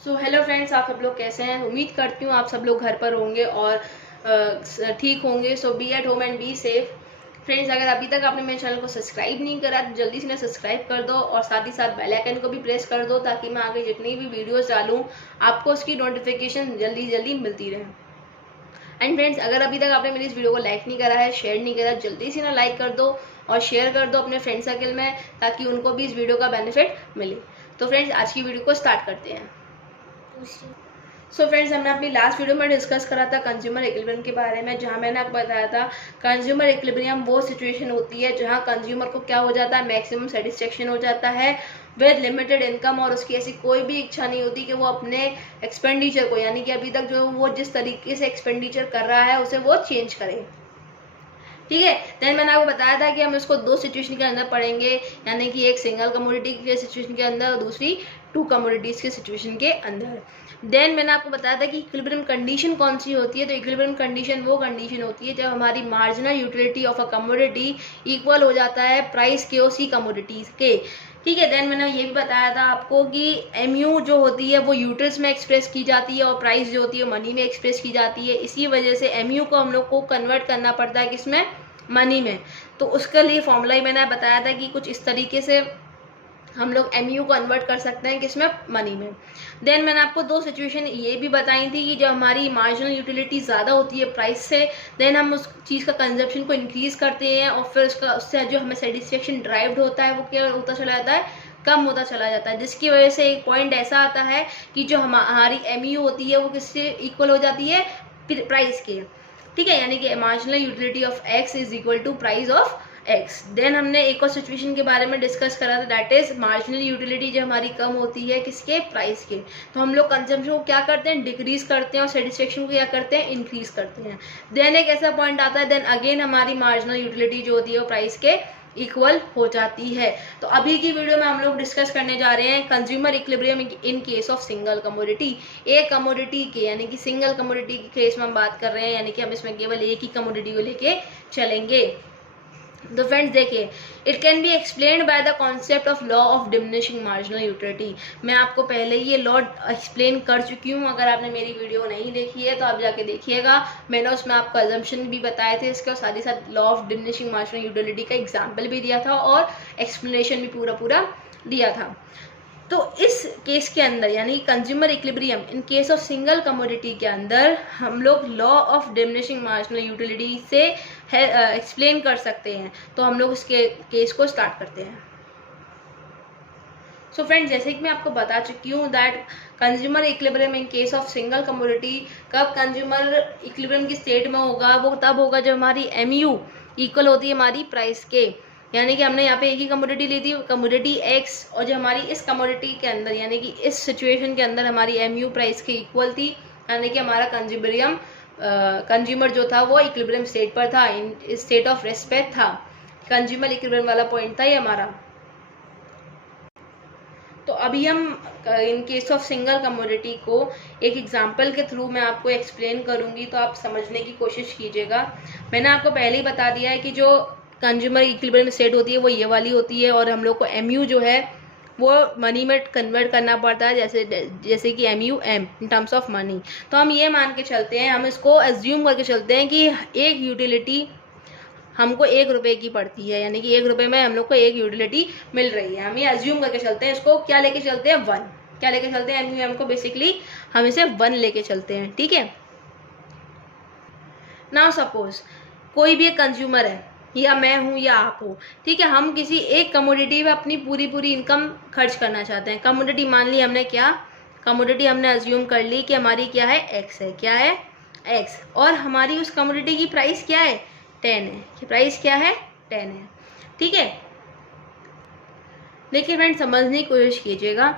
Hello friends, आप सब लोग कैसे हैं। उम्मीद करती हूँ आप सब लोग घर पर होंगे और ठीक होंगे। So be at home and be safe. Friends, अगर अभी तक आपने मेरे चैनल को सब्सक्राइब नहीं करा तो जल्दी से ना सब्सक्राइब कर दो और साथ ही साथ बेल आइकन को भी प्रेस कर दो ताकि मैं आगे जितनी भी वीडियोस डालूँ आपको उसकी नोटिफिकेशन जल्दी जल्दी मिलती रहे। एंड फ्रेंड्स, अगर अभी तक आपने मेरी इस वीडियो को लाइक नहीं करा है, शेयर नहीं करा, जल्दी से ना लाइक कर दो और शेयर कर दो अपने फ्रेंड सर्कल में ताकि उनको भी इस वीडियो का बेनिफिट मिले। तो फ्रेंड्स, आज की वीडियो को स्टार्ट करते हैं। फ्रेंड्स, हमने अपनी लास्ट वीडियो में डिस्कस करा था कंज्यूमर इक्विलिब्रियम के बारे में, जहां मैंने आपको बताया था कंज्यूमर इक्विलिब्रियम वो सिचुएशन होती है जहां कंज्यूमर को क्या हो जाता है, मैक्सिमम सेटिस्फेक्शन हो जाता है विद लिमिटेड इनकम और उसकी ऐसी कोई भी इच्छा नहीं होती कि वो अपने एक्सपेंडिचर को, यानी कि अभी तक जो वो जिस तरीके से एक्सपेंडिचर कर रहा है उसे वो चेंज करे। ठीक है। देन मैंने आपको बताया था कि हम इसको दो सिचुएशन के अंदर पढ़ेंगे, यानी कि एक सिंगल कमोडिटी के सिचुएशन के अंदर और दूसरी टू कमोडिटीज के सिचुएशन के अंदर। देन मैंने आपको बताया था कि इक्विलिब्रियम कंडीशन कौन सी होती है। तो इक्विलिब्रियम कंडीशन वो कंडीशन होती है जब हमारी marginal utility of a commodity equal हो जाता है प्राइस के उसी कमोडिटीज के। ठीक है। देन मैंने ये भी बताया था आपको कि एमयू जो होती है वो यूटिल्स में एक्सप्रेस की जाती है और प्राइस जो होती है मनी में एक्सप्रेस की जाती है। इसी वजह से एमयू को हम लोग को कन्वर्ट करना पड़ता है किसमें, मनी में। तो उसके लिए फॉर्मूला ही मैंने बताया था कि कुछ इस तरीके से हम लोग एमयू को कन्वर्ट कर सकते हैं किसमें, मनी में। देन मैंने आपको दो सिचुएशन ये भी बताई थी कि जब हमारी मार्जिनल यूटिलिटी ज़्यादा होती है प्राइस से, देन हम उस चीज़ का कंजप्शन को इंक्रीज करते हैं और फिर उससे जो हमें सेटिस्फेक्शन ड्राइव्ड होता है वो क्या होता चला जाता है, कम होता चला जाता है। जिसकी वजह से एक पॉइंट ऐसा आता है कि जो हमारी एमयू होती है वो किससे इक्वल हो जाती है, प्राइस के। ठीक है। यानी कि marginal utility of X is equal to price of X. Then हमने एक और सिचुएशन के बारे में डिस्कस करा था, दैट इज मार्जिनल यूटिलिटी जो हमारी कम होती है किसके, प्राइस के। तो हम लोग कंजम्पशन को क्या करते हैं, डिक्रीज करते हैं और सेटिस्फेक्शन को क्या करते हैं, इंक्रीज करते हैं। देन एक ऐसा पॉइंट आता है, देन अगेन हमारी मार्जिनल यूटिलिटी जो होती है वो प्राइस के इक्वल हो जाती है। तो अभी की वीडियो में हम लोग डिस्कस करने जा रहे हैं consumer equilibrium in case of single commodity. एक कमोडिटी के यानी कि सिंगल कमोडिटी के केस में हम बात कर रहे हैं, यानी कि हम इसमें केवल एक ही कमोडिटी को लेके चलेंगे। तो फ्रेंड्स देखिए, it can be explained by the concept of law of diminishing marginal utility. मैं आपको पहले ही ये लॉ एक्सप्लेन कर चुकी हूँ। अगर आपने मेरी वीडियो नहीं देखी है तो आप जाके देखिएगा। मैंने उसमें आपको अजम्पशन भी बताए थे इसके और साथ ही साथ law of diminishing marginal utility का एग्जाम्पल भी दिया था और एक्सप्लेनेशन भी पूरा दिया था। तो इस केस के अंदर यानी consumer equilibrium in case of single commodity के अंदर हम लोग law of diminishing marginal utility से एक्सप्लेन कर सकते हैं। तो हम लोग इसके केस को स्टार्ट करते हैं। सो फ्रेंड्स, जैसे कि मैं आपको बता चुकी हूँ that consumer equilibrium in case of single commodity, कब कंज्यूमर इक्विलिब्रियम की स्टेट में होगा, वो तब होगा जब हमारी एमयू इक्वल होती है हमारी प्राइस के। यानी कि हमने यहाँ पे एक ही कमोडिटी ली थी, कमोडिटी एक्स, और जो हमारी इस कमोडिटी के अंदर यानी कि इस सिचुएशन के अंदर हमारी एमयू प्राइस के इक्वल थी, यानी कि हमारा कंज्यूमर जो था वो इक्विलिब्रियम स्टेट पर था, इन स्टेट ऑफ रेस्पेक्ट था। कंज्यूमर इक्विलिब्रियम वाला पॉइंट था ये हमारा। तो अभी हम in case of single commodity को एक एग्जांपल के थ्रू मैं आपको एक्सप्लेन करूंगी, तो आप समझने की कोशिश कीजिएगा। मैंने आपको पहले ही बता दिया है कि जो कंज्यूमर इक्विलिब्रियम स्टेट होती है वो ये वाली होती है और हम लोग को एमयू जो है वो मनी में कन्वर्ट करना पड़ता है, जैसे कि MU M in terms of money. तो हम ये मान के चलते हैं, हम इसको एज्यूम करके चलते हैं कि एक यूटिलिटी हमको 1 रुपए की पड़ती है, यानी कि 1 रुपए में हम लोग को एक यूटिलिटी मिल रही है। हम ये एज्यूम करके चलते हैं, इसको क्या लेके चलते हैं, 1। क्या लेके चलते हैं, एमयू एम को बेसिकली हम इसे 1 लेके चलते हैं। ठीक है। नाउ सपोज कोई भी एक कंज्यूमर है, या मैं हूँ या आप हो। ठीक है। हम किसी एक कमोडिटी पे अपनी पूरी इनकम खर्च करना चाहते हैं। कमोडिटी मान ली हमने, क्या कमोडिटी हमने एज्यूम कर ली कि हमारी क्या है, एक्स है। क्या है, एक्स। और हमारी उस कमोडिटी की प्राइस क्या है, 10 है। कि प्राइस क्या है, 10 है। ठीक है। देखिए फ्रेंड, समझने की कोशिश कीजिएगा।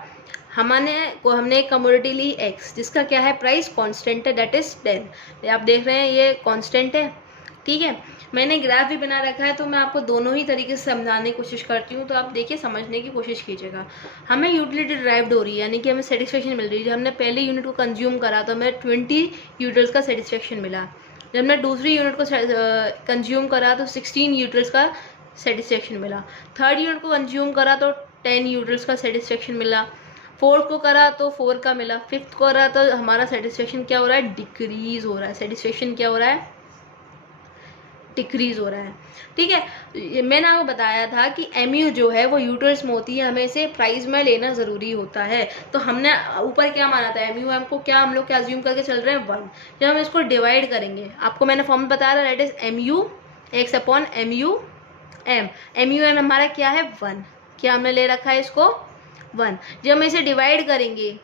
हमने एक कमोडिटी ली एक्स जिसका क्या है, प्राइस कांस्टेंट है, दैट इज 10। आप देख रहे हैं ये कांस्टेंट है। ठीक है। मैंने ग्राफ भी बना रखा है तो मैं आपको दोनों ही तरीके से समझाने की कोशिश करती हूँ, तो आप देखिए, समझने की कोशिश कीजिएगा। हमें यूटिलिटी ड्राइव्ड हो रही है, यानी कि हमें सेटिस्फेक्शन मिल रही है। जब हमने पहले यूनिट को कंज्यूम करा तो हमें 20 यूटिल्स का सेटिस्फेक्शन मिला। जब हमने दूसरी यूनिट को कंज्यूम करा तो 16 यूटिल्स का सेटिस्फेक्शन मिला। थर्ड यूनिट को कंज्यूम करा तो 10 यूटिल्स का सेटिस्फेक्शन मिला। फोर्थ को करा तो 4 का मिला, फिफ्थ को करा तो हमारा सेटिस्फेक्शन क्या हो रहा है, डिक्रीज हो रहा है। सेटिस्फेक्शन क्या हो रहा है, डिक्रीज हो रहा है। ठीक है, मैंने आपको बताया था कि एमयू जो है वो यूटर्स में होती है, हमें इसे प्राइस में लेना ज़रूरी होता है। तो हमने ऊपर क्या माना था, एमयू एम को क्या हम लोग क्या अज्यूम करके चल रहे हैं, 1। जब हम इसको डिवाइड करेंगे, आपको मैंने फॉर्म बताया था, that is MU X upon MU M. MU M हमारा क्या है, 1। क्या हमने ले रखा है इसको, 1। जब हम इसे डिवाइड करेंगे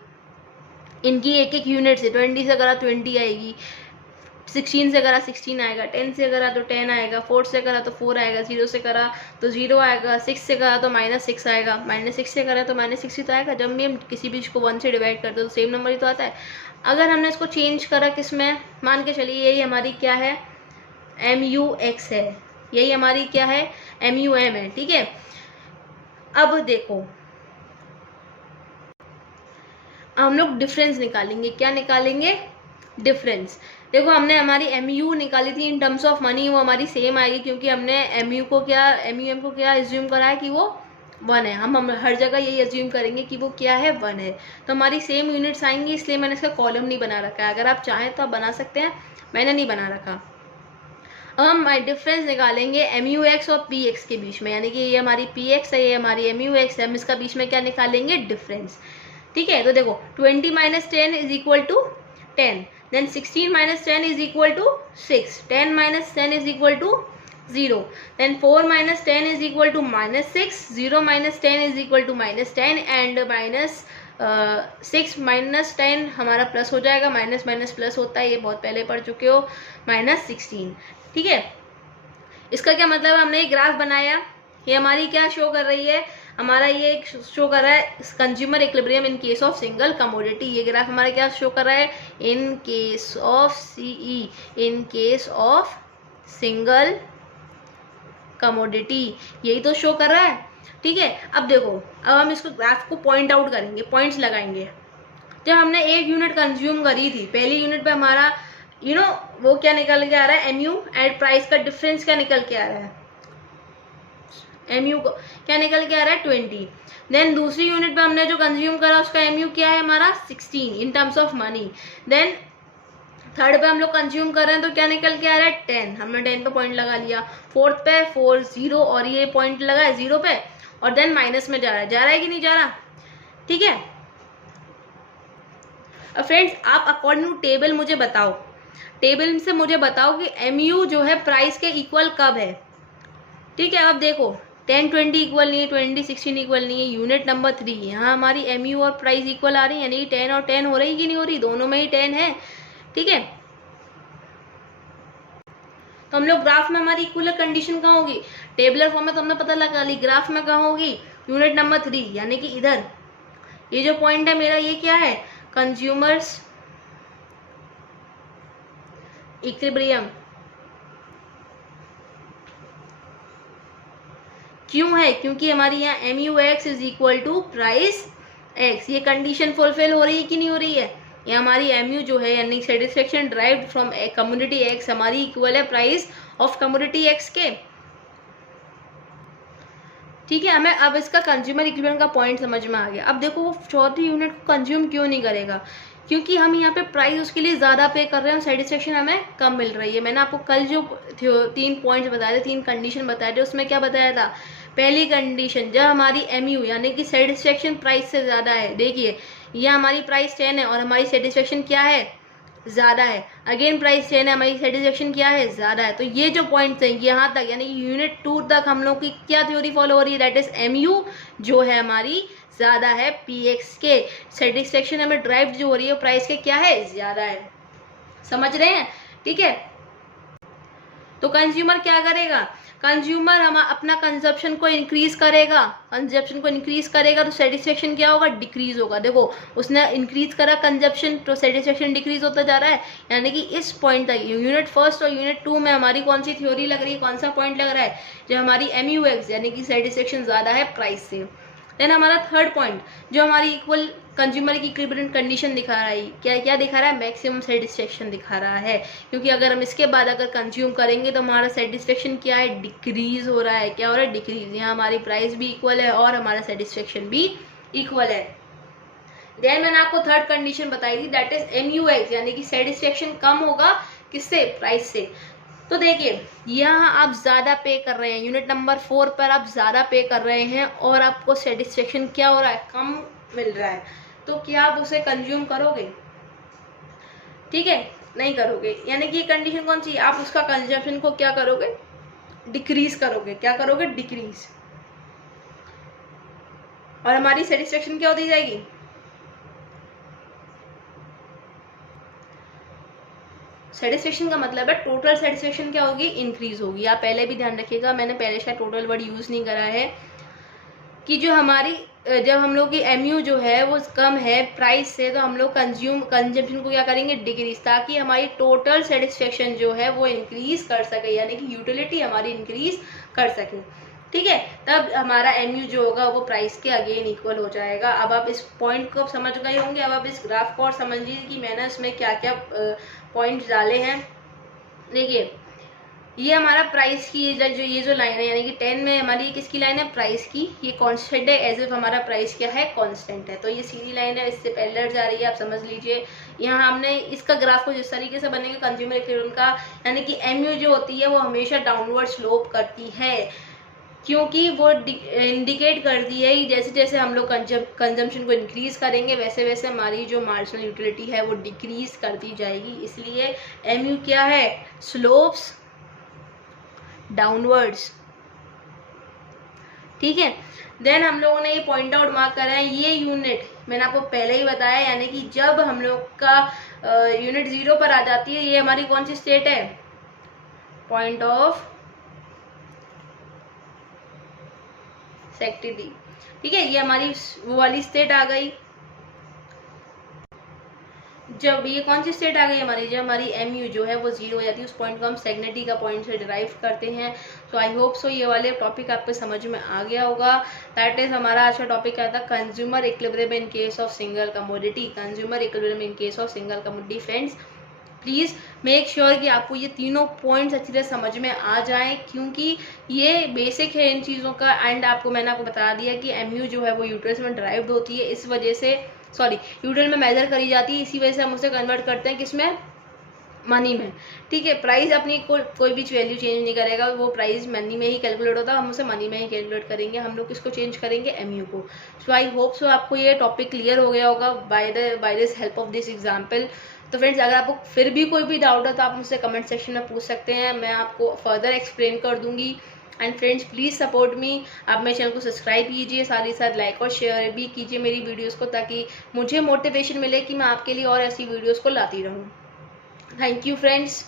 इनकी एक एक यूनिट से, 20 से करा 20 आएगी, 16 से करा 16 आएगा, 10 से करा तो 10 आएगा, 4 से करा तो 4 आएगा, 0 से करा तो 0 आएगा, 6 से करा तो -6 आएगा, -6 से करा तो -6 तो आएगा। जब भी हम किसी भी को 1 से डिवाइड करते हैं तो सेम नंबर ही तो आता है। अगर हमने इसको चेंज करा किस में, मान के चलिए यही हमारी क्या है, MUX है, यही हमारी क्या है, MUM है। ठीक है, अब देखो हम लोग डिफरेंस निकालेंगे। क्या निकालेंगे, डिफरेंस। देखो हमने हमारी MU निकाली थी इन टर्म्स ऑफ मनी, वो हमारी सेम आएगी क्योंकि हमने MUM को क्या एज्यूम करा है कि वो 1 है। हम हर जगह यही एज्यूम करेंगे कि वो क्या है, 1 है। तो हमारी सेम यूनिट्स आएंगी, इसलिए मैंने इसका कॉलम नहीं बना रखा है। अगर आप चाहें तो आप बना सकते हैं, मैंने नहीं बना रखा। अब हम डिफरेंस निकालेंगे MUX और PX के बीच में, यानी कि ये हमारी PX है, ये हमारी MUX है। हम इसका बीच में क्या निकालेंगे, डिफरेंस। ठीक है, तो देखो 20 - 10 is equal to 10, then 16 - 10 is equal to 6, 10 - 10 is equal to 0, then 4 - 10 is equal to -6, 0 - 10 is equal to -10 and -6 - 10 हमारा प्लस हो जाएगा, माइनस माइनस प्लस होता है, ये बहुत पहले पढ़ चुके हो, -16। ठीक है, इसका क्या मतलब है, हमने एक ग्राफ बनाया, ये हमारी क्या शो कर रही है, हमारा ये शो कर रहा है consumer equilibrium in case of single commodity. ये ग्राफ हमारा क्या शो कर रहा है, in case of CE, in case of single commodity, यही तो शो कर रहा है। ठीक है, अब देखो, अब हम इसको ग्राफ को पॉइंट आउट करेंगे, पॉइंट्स लगाएंगे। जब हमने एक यूनिट कंज्यूम करी थी, पहली यूनिट पे हमारा वो क्या निकल के आ रहा है, MU एंड प्राइस का डिफरेंस क्या निकल के आ रहा है, MU को क्या निकल के आ रहा है, 20। देन दूसरी यूनिट पे हमने जो कंज्यूम करा उसका MU क्या है हमारा, 16 in terms of money. Then third पे हम लोग कंज्यूम कर रहे हैं तो क्या निकल के आ रहा है, 10, हमने 10 पे पॉइंट लगा लिया। फोर्थ पे 4 0 और ये पॉइंट लगा है 0 पे, और देन माइनस में जा रहा है कि नहीं जा रहा। ठीक है, अब फ्रेंड्स आप अकॉर्डिंग टू टेबल मुझे बताओ, टेबल से मुझे बताओ कि MU जो है प्राइस के इक्वल कब है। ठीक है, अब देखो 10 20 इक्वल नहीं है, 20 16 इक्वल नहीं है, यूनिट नंबर 3 यहाँ हमारी MU और प्राइस इक्वल आ रही है, यानी 10 और 10 हो रही कि नहीं हो रही, दोनों में ही 10 है। ठीक है, तो हम लोग ग्राफ में हमारी इक्वल कंडीशन कहाँ होगी, टेबलर फॉर्म में तो हमने पता लगा ली, ग्राफ में कहाँ होगी, यूनिट नंबर 3, यानी कि इधर ये जो पॉइंट है मेरा, ये क्या है, कंज्यूमर्स इक्विलिब्रियम। क्यों है, क्योंकि हमारी यहाँ MUX is equal to price X, ये कंडीशन फुलफिल हो रही है कि नहीं हो रही है। ये हमारी MU जो है यानी satisfaction derived from commodity X हमारी इक्वल है प्राइस ऑफ कमोडिटी X के। ठीक है, हमें अब इसका कंज्यूमर इक्विलिब्रियम का पॉइंट समझ में आ गया। अब देखो वो चौथी यूनिट को कंज्यूम क्यों नहीं करेगा, क्योंकि हम यहाँ पे प्राइस उसके लिए ज़्यादा पे कर रहे हैं और सेटिस्फेक्शन हमें कम मिल रही है। मैंने आपको कल जो 3 पॉइंट्स बताए थे, 3 कंडीशन बताए थे, उसमें क्या बताया था, पहली कंडीशन जब हमारी MU यानी कि सेटिस्फेक्शन प्राइस से ज़्यादा है, देखिए यह हमारी प्राइस 10 है और हमारी सेटिस्फेक्शन क्या है, ज़्यादा है। अगेन प्राइस 10 है, हमारी सेटिस्फेक्शन क्या है, ज़्यादा है। तो ये जो पॉइंट्स हैं यहाँ तक, यानी यूनिट 2 तक हम लोग की क्या थ्योरी फॉलो हो रही है, दैट इज MU जो है हमारी ज़्यादा है PX के, सेटिस्फेक्शन हमें ड्राइव जो हो रही है प्राइस के क्या है, ज़्यादा है। समझ रहे हैं। ठीक है, तो कंज्यूमर क्या करेगा, कंज्यूमर हम अपना कंजप्शन को इंक्रीज करेगा, कंजप्शन को इंक्रीज करेगा तो सेटिस्फेक्शन क्या होगा, डिक्रीज होगा। देखो उसने इंक्रीज करा कंजप्शन तो सेटिस्फेक्शन डिक्रीज होता जा रहा है, यानी कि इस पॉइंट तक यूनिट 1 और यूनिट 2 में हमारी कौन सी थ्योरी लग रही है, कौन सा पॉइंट लग रहा है, जो हमारी MUX यानी कि सेटिस्फेक्शन ज़्यादा है प्राइस से। देन हमारा थर्ड पॉइंट जो हमारी इक्वल कंज्यूमर की इक्विलिब्रियम कंडीशन दिखा रहा है, क्या दिखा रहा है, मैक्सिमम सेटिस्फेक्शन दिखा रहा है। क्योंकि अगर हम इसके बाद अगर कंज्यूम करेंगे तो हमारा सेटिस्फेक्शन क्या है, डिक्रीज हो रहा है। क्या हो रहा है, डिक्रीज। यहाँ हमारी प्राइस भी इक्वल है और हमारा सेटिस्फेक्शन भी इक्वल है। देन मैंने आपको थर्ड कंडीशन बताई थी, दैट इज MUX, यानी कि सेटिस्फेक्शन कम होगा किससे, प्राइस से। तो देखिए यहाँ आप ज़्यादा पे कर रहे हैं, यूनिट नंबर 4 पर आप ज़्यादा पे कर रहे हैं और आपको सेटिस्फेक्शन क्या हो रहा है, कम मिल रहा है, तो क्या आप उसे कंज्यूम करोगे, ठीक है, नहीं करोगे। यानी कि कंडीशन कौन सी, आप उसका कंजम्पशन को क्या करोगे, डिक्रीज करोगे, क्या करोगे, डिक्रीज, और हमारी सेटिस्फेक्शन क्या होती जाएगी, सेटिस्फेक्शन का मतलब है टोटल सेटिस्फेक्शन क्या होगी, इंक्रीज होगी। आप पहले भी ध्यान रखिएगा, मैंने पहले शायद टोटल वर्ड यूज नहीं करा है, कि जो हमारी जब हम लोग की MU जो है वो कम है प्राइस से, तो हम लोग कंजम्पशन को क्या करेंगे, डिक्रीज, ताकि हमारी टोटल सेटिस्फेक्शन जो है वो इंक्रीज कर सके, यानी कि यूटिलिटी हमारी इंक्रीज कर सके, ठीक है। तब हमारा MU जो होगा वो प्राइस के अगेन इक्वल हो जाएगा। अब आप इस पॉइंट को समझ गए होंगे। अब आप इस ग्राफ को और समझ लीजिए कि मैंने इसमें क्या क्या पॉइंट्स डाले हैं। देखिए ये हमारा प्राइस की ये जो लाइन है, यानी कि 10 में हमारी किसकी लाइन है, प्राइस की, ये कांस्टेंट है, एज इफ हमारा प्राइस क्या है, कांस्टेंट है। तो ये सीधी लाइन है, इससे पैरेलल जा रही है, आप समझ लीजिए। यहाँ हमने इसका ग्राफ को जिस तरीके से बनेगा कंज्यूमर इक्विलिब्रियम का, यानी कि MU जो होती है वो हमेशा डाउनवर्ड स्लोप करती है, क्योंकि वो इंडिकेट करती है कि जैसे जैसे हम लोग कंजम्पशन को इंक्रीज करेंगे वैसे वैसे हमारी जो मार्जिनल यूटिलिटी है वो डिक्रीज करती जाएगी। इसलिए MU क्या है, स्लोप्स डाउनवर्ड्स, ठीक है। देन हम लोगों ने ये पॉइंट आउट मार्क करा है, ये यूनिट मैंने आपको पहले ही बताया, यानी कि जब हम लोग का यूनिट 0 पर आ जाती है, ये हमारी कौन सी स्टेट है, पॉइंट ऑफ सेक्टिटी, ठीक है, ये हमारी वो वाली स्टेट आ गई। जब ये कौन सी स्टेट आ गई हमारी, जब हमारी MU जो है वो 0 हो जाती है, उस पॉइंट को हम सेग्नेटी का पॉइंट से डिराइव करते हैं। तो आई होप सो ये वाले टॉपिक आपको समझ में आ गया होगा। दैट इज हमारा आज का टॉपिक क्या था, consumer equilibrium in case of single commodity, consumer equilibrium in case of single commodity. Friends please make sure कि आपको ये तीनों पॉइंट्स अच्छी तरह समझ में आ जाएं, क्योंकि ये बेसिक है इन चीज़ों का। एंड मैंने आपको बता दिया कि MU जो है वो यूट्रस में ड्राइव्ड होती है, इस वजह से यूट्रस में मेजर करी जाती है, इसी वजह से हम उसे कन्वर्ट करते हैं किसमें, मनी में, ठीक है। प्राइस अपनी कोई भी वैल्यू चेंज नहीं करेगा, वो प्राइस मनी में ही कैलकुलेट होता है, हम उसे मनी में ही कैलकुलेट करेंगे। हम लोग किसको चेंज करेंगे, MU को। सो आई होप सो आपको ये टॉपिक क्लियर हो गया होगा by this help of this example. तो फ्रेंड्स अगर आपको फिर भी कोई भी डाउट है तो आप मुझसे कमेंट सेक्शन में पूछ सकते हैं, मैं आपको फर्दर एक्सप्लेन कर दूंगी। And friends please support me, आप मेरे चैनल को सब्सक्राइब कीजिए, साथ ही साथ लाइक और शेयर भी कीजिए मेरी वीडियोस को, ताकि मुझे मोटिवेशन मिले कि मैं आपके लिए और ऐसी वीडियोस को लाती रहूं। Thank you friends.